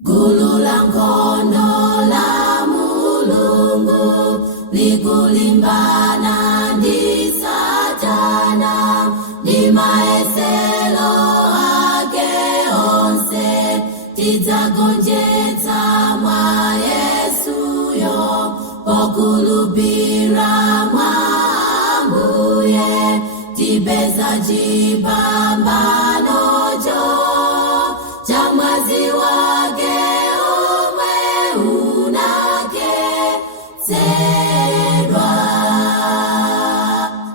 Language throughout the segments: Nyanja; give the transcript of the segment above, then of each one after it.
Gululankondo la Mulungu likulimbana ndi Satana ndi maeselo ake onse tidzagonjetsa mwa Yesuyo pokhulupirira mwa Ambuye tipeza chipambanocho cha mwazi wake omwe unakhetsedwa.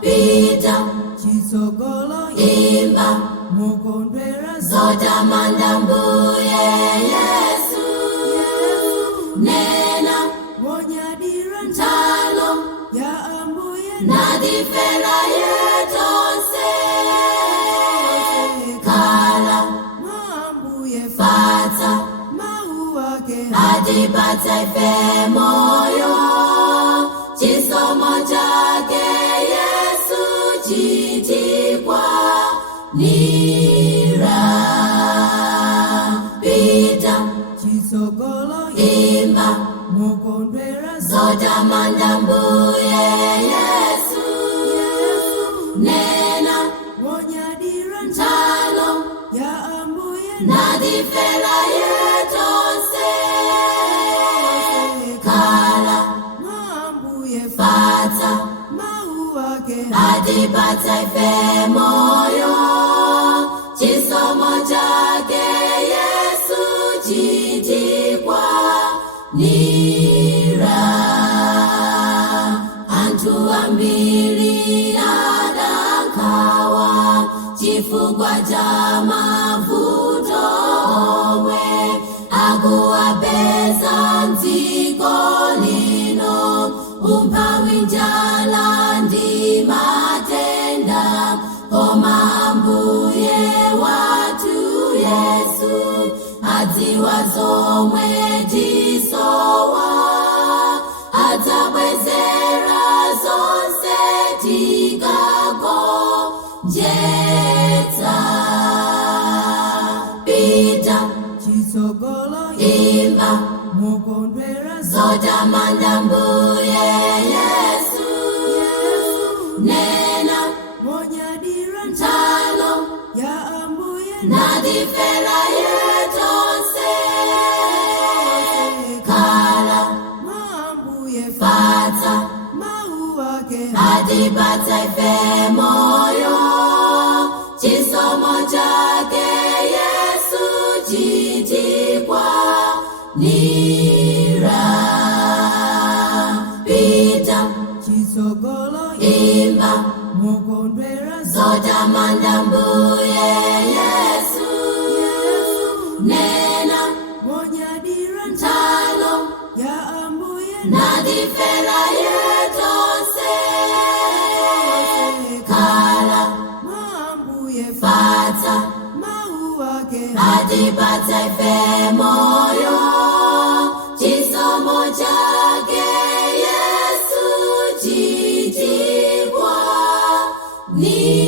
Pita chitsogolo imba mukondwera zotamanda Mbuye Yesu, nena monyadira ntalo ya Ambuye natifera yetonse kala mwa Ambuye fatsa mawu ake atipatsa ife moyo chisomo chake Yesu chitikwanira. Pita chitsogolo imba mukondwera zotamanda Mbuye Yesu, nena monyadira ntalo ya Ambuye natifera yetonse kala mwa Ambuye fatsa mawu ake atipatsa ife moyo chisomo chake Yesu chitikwanira. Anthu ambiri adankawa chifukwa cha mavuto omwe akuwapeza m'dziko lino, umphawi, njala ndi matenda. Koma Ambuye wathu Yesu adziwa zomwe tisowa, adzabwezera zonse tikagonjetsa. Pita chitsogolo imba mukondwera zotamanda Mbuye Yesu, nena monyadira ntalo ya Ambuye natifera yetonse kala mwa Ambuye fatsa mawu ake atipatsa ife moyo chisomo chake Yesu chitikwanira. Pita chitsogolo imba mukondwera zotamanda Mbuye Yesu, nena monyadira ntalo ya Ambuye natifera yetonse kala mwa Ambuye fatsa mawu ake atipatsa ife moyo chisomo chake Yesu chitikwanira.